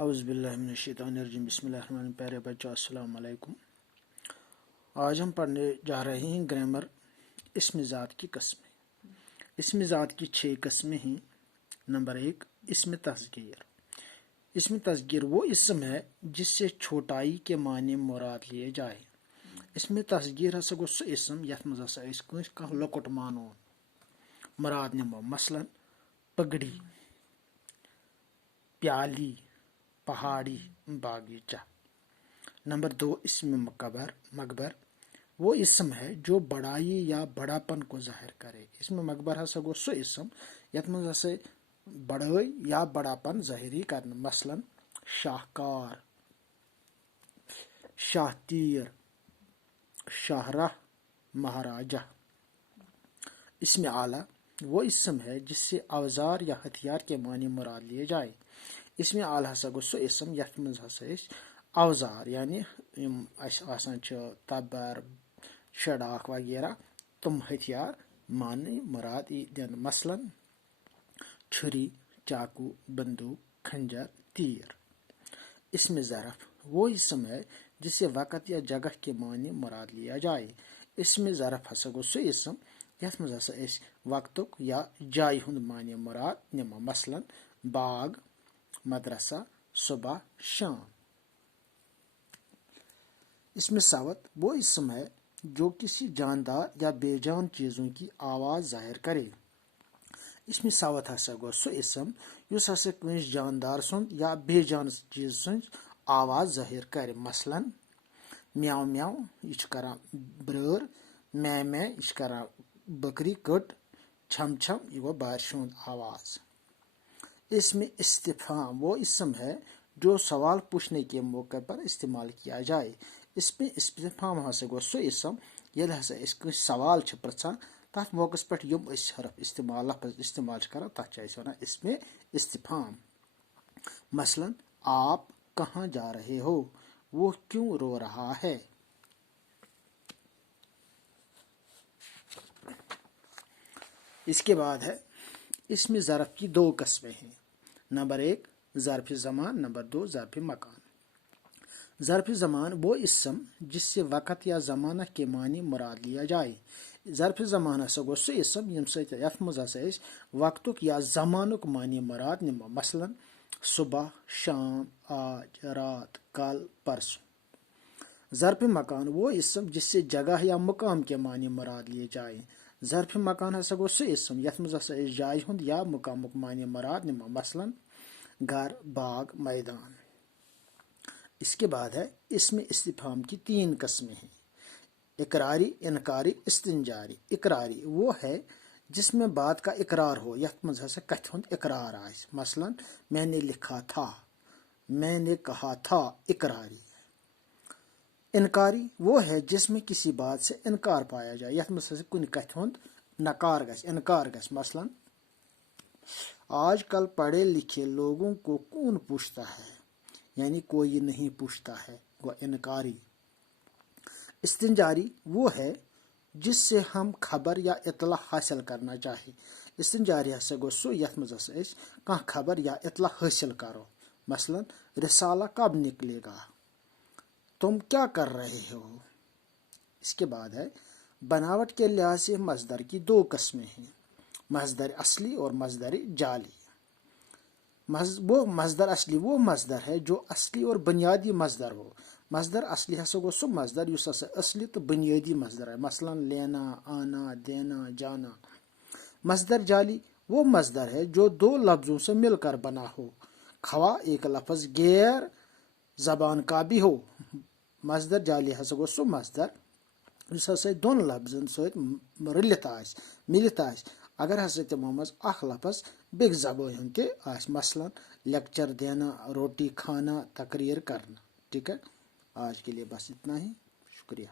اعوذ باللہ من الشیطان الرجیم بسم اللہ الرحمن الرحیم۔ پیارے بچوں السلام علیکم۔ آج ہم پڑھنے جا رہے ہیں گرامر اسم ذات کی قسمیں۔ اسم ذات کی 6 قسمیں ہیں۔ نمبر 1 اسم تصغیر۔ اسم تصغیر وہ اسم ہے جس سے چھوٹائی کے معنی مراد لیے جائے۔ اسم تصغیر ہسا گو سہ اسم یتھ مز ہسا أسۍ کٲنٛسہِ کانٛہہ لۄکُٹ مانون مراد نِمو، مثلاً پگڑی، پیالی، پہاڑی، باغیچہ۔ نمبر 2 اسم مکبر وہ اسم ہے جو بڑائی یا بڑا پن کو ظاہر کرے۔ اسم مکبر ہسا گو سہ اسم یتھ مز ہسا بڑائی یا بڑا پن ظاہری کرنا، مثلاً شاہکار، شاہ تیر، شاہراہ، مہاراجہ۔ اسم اعلیٰ وہ اسم ہے جس سے اوزار یا ہتھیار کے معنی مراد لیے جائے۔ اسم اعلیٰ ہسا گو سہ اسم یتھ مز ہسا اوزار یعنی آسان چھ تبر، شڈاخ وغیرہ تم ہتھیار معنی مراد دن، مثلاً چھری، چاقو، بندوق، کھنجر، تیر۔ اسم ظرف وہ اسم ہے جس سے وقت یا جگہ کے معنی مراد لیا جائے۔ اسم ظرف ہسا گو سہ اسم یتھ مز ہسا وقتک یا جائے ہند معنی مراد نمو، مثلاً باغ، مدرسہ، صبح، شام۔ اسم صوت وہ اسم ہے جو کسی جاندار یا بے جان چیزوں کی آواز ظاہر کرے۔ اسم صوت ہسا گو سہ اسم یس ہسا کنس جاندار سند یا بے جان چیز سند آواز ظاہر کرے، مثلاً میاو میاو یہ چھ کران برٲر، میں یہ چھ کران بکری کٹ، چھم چھم یہ گو بارش ہند آواز۔ اسم استفہام وہ اسم ہے جو سوال پوچھنے کے موقع پر استعمال کیا جائے۔ اسم استفہام ہسا گو سہ اسم یل ہسا کٲنٛسہِ سوال چھ پرژھان تتھ موقع پہ یم حرف لفظ استعمال کران تتھ چھ ونان اسم استفہام، مثلاً آپ کہاں جا رہے ہو، وہ کیوں رو رہا ہے۔ اس کے بعد ہے اسم ظرف کی 2 قسمیں ہیں۔ نمبر 1 ظرف زمان، نمبر 2 ظرف مکان۔ ظرف زمان وہ اسم جس سے وقت یا زمانہ کے معنی مراد لیا جائے۔ ظرف زمان ہسا گو سہ اسم یم سۭتۍ یتھ مز ہسا وقتک یا زمانک معنی مراد نمو، مثلاً صبح، شام، آج، رات، کل، پرسوں۔ ظرف مکان وہ اسم جس سے جگہ یا مقام کے معنی مراد لیے جائیں۔ ظرف مکان ہسا گو سہ اسم یتھ مز ہسا جائے ہند یا مقامک معنی مراد نمو، مثلاً گھر، باغ، میدان۔ اس کے بعد ہے اسم استفہام کی 3 قسمیں ہیں۔ اقراری، انکاری، استنجاری۔ اقراری وہ ہے جس میں بات کا اقرار ہو، یتھ مز ہسا کتھ ہند اقرار آئے، مثلاً میں نے لکھا تھا، میں نے کہا تھا، اقراری۔ انکاری وہ ہے جس میں کسی بات سے انکار پایا جائے، یتھ مز ہسا کن کتھ ہند نکار گژھِ، انکار گژھِ، مثلاً آج کل پڑھے لکھے لوگوں کو کون پوچھتا ہے، یعنی کوئی نہیں پوچھتا ہے، وہ انکاری۔ استنجاری وہ ہے جس سے ہم خبر یا اطلاع حاصل کرنا چاہے۔ استنجاری ہسا گو سہ یتھ مز ہسا کانٛہہ خبر یا اطلاع حاصل کرو، مثلاً رسالہ کب نکلے گا، تم کیا کر رہے ہو۔ اس کے بعد ہے بناوٹ کے لحاظ سے مصدر کی 2 قسمیں ہیں، مصدر اصلی اور مصدر جعلی۔ وہ مصدر اصلی وہ مصدر ہے جو اصلی اور بنیادی مصدر ہو۔ مصدر اصلی ہسا گو سہ مصدر یس ہسا اصلی تو بنیادی مصدر ہے، مثلاً لینا، آنا، دینا، جانا۔ مصدر جعلی وہ مصدر ہے جو 2 لفظوں سے مل کر بنا ہو، خواہ ایک لفظ غیر زبان کا بھی ہو۔ مصدر جعلی ہسا گو سہ مصدر یس ہسا 2 لفظن سۭتۍ رلِتھ آسہِ، ملِتھ آسہِ، اگر ہسا تمو مز اکھ لفظ بیٚکہِ زبان ہُنٛد تہِ آسہِ، مثلاً لیکچر دینا، روٹی کھانا، تقریر کرنا۔ ٹھیک ہے، آج کے لیے بس اتنا ہی، شکریہ۔